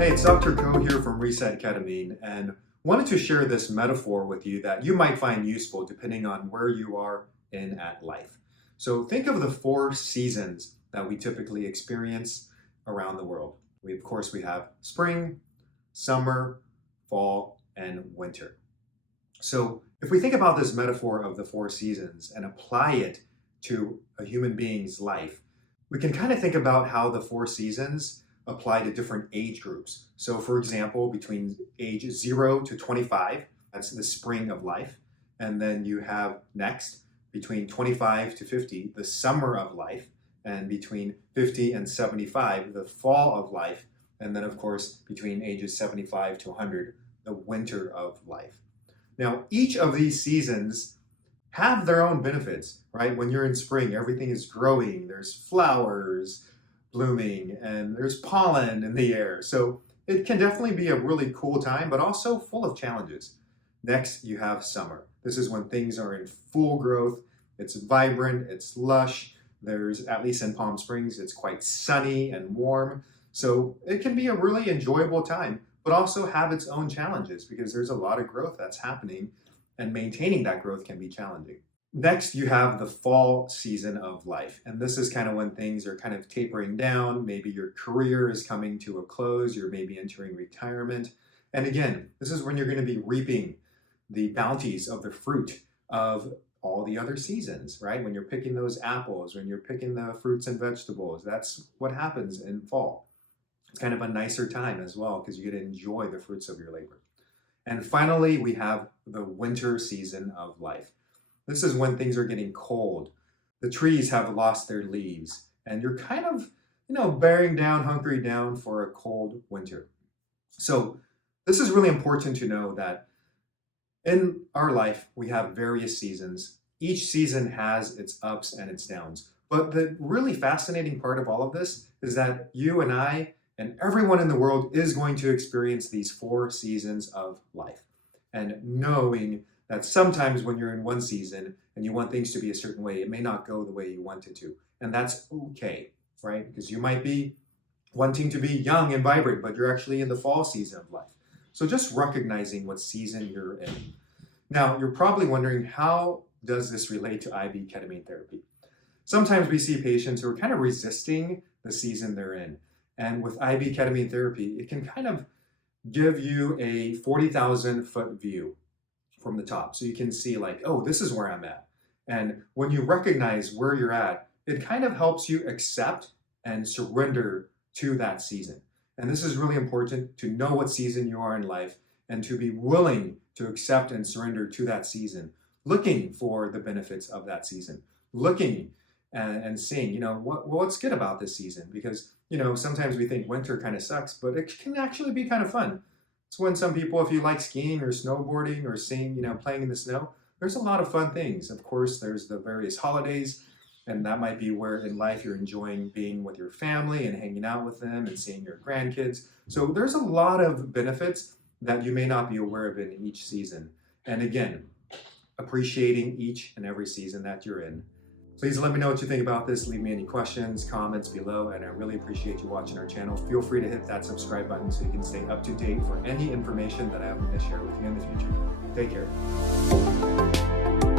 Hey, it's Dr. Ko here from Reset Ketamine, and wanted to share this metaphor with you that you might find useful depending on where you are in at life. So think of the 4 seasons that we typically experience around the world. Of course, we have spring, summer, fall, and winter. So if we think about this metaphor of the 4 seasons and apply it to a human being's life, we can kind of think about how the 4 seasons apply to different age groups. So for example, between age 0 to 25, that's the spring of life. And then you have next, between 25 to 50, the summer of life. And between 50 and 75, the fall of life. And then of course, between ages 75 to 100, the winter of life. Now, each of these seasons have their own benefits, right? When you're in spring, everything is growing, there's flowers blooming, and there's pollen in the air. So it can definitely be a really cool time, but also full of challenges. Next, you have summer. This is when things are in full growth. It's vibrant, it's lush. There's, at least in Palm Springs, it's quite sunny and warm. So it can be a really enjoyable time, but also have its own challenges because there's a lot of growth that's happening and maintaining that growth can be challenging. Next, you have the fall season of life. And this is kind of when things are kind of tapering down. Maybe your career is coming to a close. You're maybe entering retirement. And again, this is when you're going to be reaping the bounties of the fruit of all the other seasons, right? When you're picking those apples, when you're picking the fruits and vegetables, that's what happens in fall. It's kind of a nicer time as well because you get to enjoy the fruits of your labor. And finally, we have the winter season of life. This is when things are getting cold. The trees have lost their leaves and you're kind of, bearing down, hunkering down for a cold winter. So this is really important to know that in our life, we have various seasons. Each season has its ups and its downs. But the really fascinating part of all of this is that you and I and everyone in the world is going to experience these 4 seasons of life. And knowing that sometimes when you're in one season and you want things to be a certain way, it may not go the way you want it to. And that's okay, right? Because you might be wanting to be young and vibrant, but you're actually in the fall season of life. So just recognizing what season you're in. Now, you're probably wondering, how does this relate to IV ketamine therapy? Sometimes we see patients who are kind of resisting the season they're in. And with IV ketamine therapy, it can kind of give you a 40,000 foot view from the top. So you can see like, oh, this is where I'm at. And when you recognize where you're at, it kind of helps you accept and surrender to that season. And this is really important to know what season you are in life and to be willing to accept and surrender to that season, looking for the benefits of that season, looking and seeing, what's good about this season? Because, sometimes we think winter kind of sucks, but it can actually be kind of fun. It's when some people, if you like skiing or snowboarding or seeing, playing in the snow, there's a lot of fun things. Of course, there's the various holidays, and that might be where in life you're enjoying being with your family and hanging out with them and seeing your grandkids. So there's a lot of benefits that you may not be aware of in each season. And again, appreciating each and every season that you're in. Please let me know what you think about this. Leave me any questions, comments below, and I really appreciate you watching our channel. Feel free to hit that subscribe button so you can stay up to date for any information that I have to share with you in the future. Take care.